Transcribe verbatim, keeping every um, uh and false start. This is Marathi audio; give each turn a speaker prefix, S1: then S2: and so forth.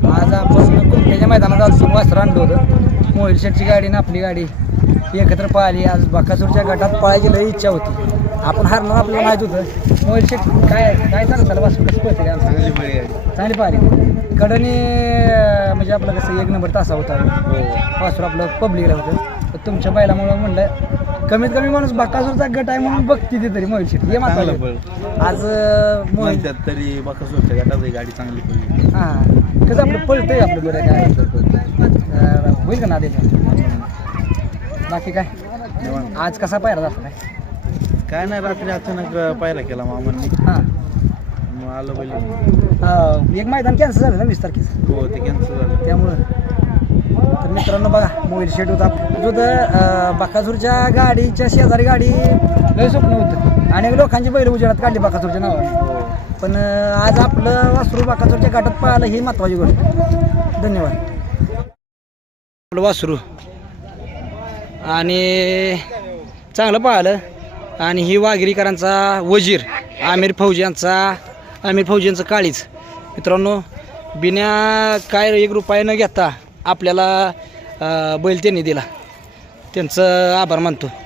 S1: आज आपण कुमट्याच्या मैदानात आलो वासर आणलं होतं. मोहिल शेटची गाडी ना आपली गाडी एकत्र पळाली. आज बकासूरच्या गटात पळायची लई इच्छा होती. आपण हारणार आपल्याला माहीत होतं. मोहिल शेट काय काय सांगत त्याला वासर कसं पळते काय चांगली पळाली चांगली पळाली कडनी म्हणजे आपलं कसं एक नंबर तासा होता वासर आपलं पब्लिकला होतं. तर तुमच्या बैलामुळं म्हणलं कमीत कमी माणूस बकासूरचा गट आहे म्हणून बघती ती तरी मोहिल शेट हे मात्र आज मोहिल
S2: तरी बकासूरच्या गटात गाडी चांगली पडली.
S1: हां कसं आपलं पळतंय आपलं बरं काय होईल का ना त्याच्या. बाकी काय आज कसा पायरा जातो काय
S2: काय नाही रात्री अचानक पायरा केला मामांनी.
S1: हां
S2: मग आलो पहिले
S1: अं, एक मैदान कॅन्सल झालं ना वीस तारखेचं
S2: हो ते कॅन्सल झालं
S1: त्यामुळं. तर मित्रांनो बघा मोहिल शेट होता जो तर बकासूरच्या गाडीच्या शेजारी गाडी लय स्वप्न होतं. अनेक लोकांची बैल उजेडात काढली बकासूरच्या नावाने. पण अं, आज आपलं वासरू बकासूरच्या गाठात पळालं ही महत्त्वाची गोष्ट. धन्यवाद. आपलं वासरू आणि चांगलं पळालं. आणि ही वाघिरीकरांचा वजीर आमिर फौजी यांचा आमिर फौजी यांचं काळीच मित्रांनो बिना काय एक रुपया न घेता आपल्याला बैल त्यांनी दिला. त्यांचं आभार मानतो.